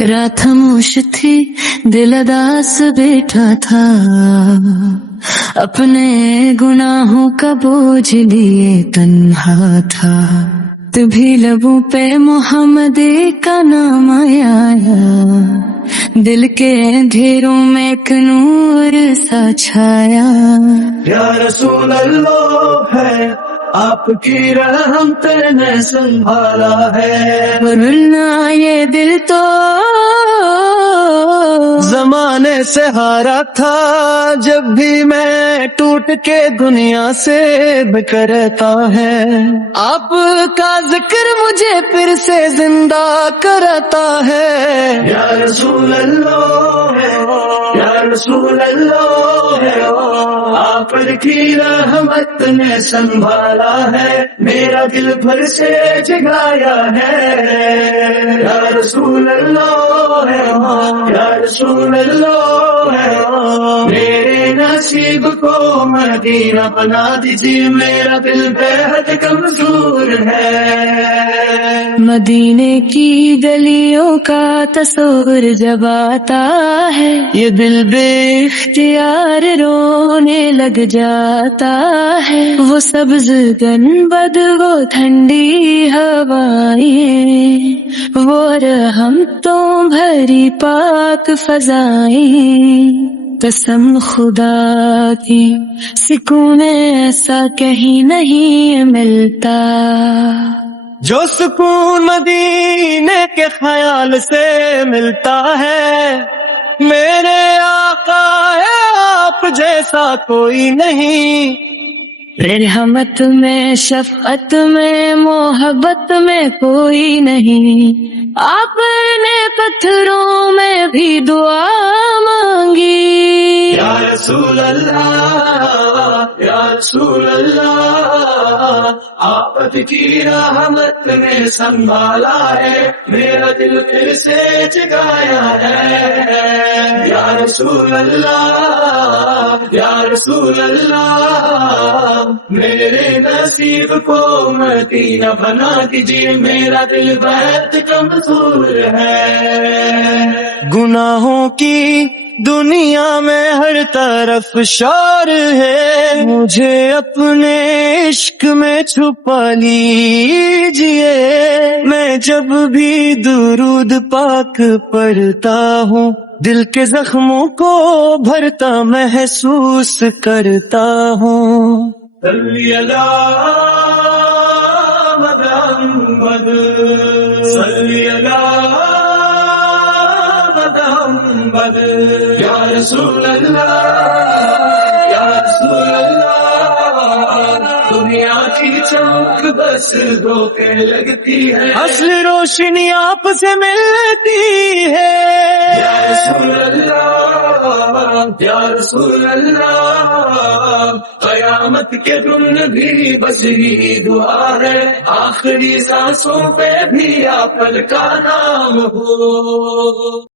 رات خاموش تھی دل اداس بیٹھا تھا، اپنے گناہوں کا بوجھ لیے تنہا تھا، تبھی لبوں پہ محمد کا نام آیا، دل کے اندھیروں میں ایک نور سا چھایا۔ یا رسول اللہ ہے آپ کی رحمت نے سنبھالا ہے، ورنہ یہ دل تو زمانے سے ہارا تھا، جب بھی میں ٹوٹ کے دنیا سے بکرتا ہے، آپ کا ذکر مجھے پھر سے زندہ کرتا ہے۔ یا رسول اللہ یا رسول اللہ آپ کی رحمت نے سنبھالا ہے، میرا دل پھر سے جگایا ہے۔ یا رسول اللہ یا رسول اللہ میرے نصیب کو مدینہ بنا دیجیے، میرا دل بے حد کمزور ہے۔ مدینے کی گلیوں کا تصور جب آتا ہے، یہ دل بے اختیار رونے لگ جاتا ہے، وہ سبز گنبد، وہ ٹھنڈی ہوائیں، وہ رحمتوں بھری پاک فضائیں، قسم خدا کی سکون ایسا کہیں نہیں ملتا، جو سکون مدینے کے خیال سے ملتا ہے، میرے آقا ہے آپ جیسا کوئی نہیں، رحمت میں، شفقت میں، محبت میں کوئی نہیں، آپ نے پتھروں میں بھی دعا مانگی۔ یا رسول اللہ یا رسول اللہ آپ کی رحمت نے سنبھالا ہے، میرا دل پھر سے جگایا ہے۔ یا رسول اللہ یا رسول اللہ میرے نصیب کو مدینہ بنا دیجیے، میرا دل بہت کمزور ہے۔ گناہوں کی دنیا میں ہر طرف شور ہے، مجھے اپنے عشق میں چھپا لیجئے، میں جب بھی درود پاک پڑھتا ہوں، دل کے زخموں کو بھرتا محسوس کرتا ہوں۔ صلی اللہ محمد صلی اللہ محمد یا رسول اللہ یا رسول اللہ دنیا کی چمک بس دھوکے لگتی ہے، اصل روشنی آپ سے ملتی ہے۔ یا رسول اللہ یا رسول اللہ قیامت کے دن بھی بس یہی دعا ہے، آخری سانسوں پہ بھی آپ کا نام ہو۔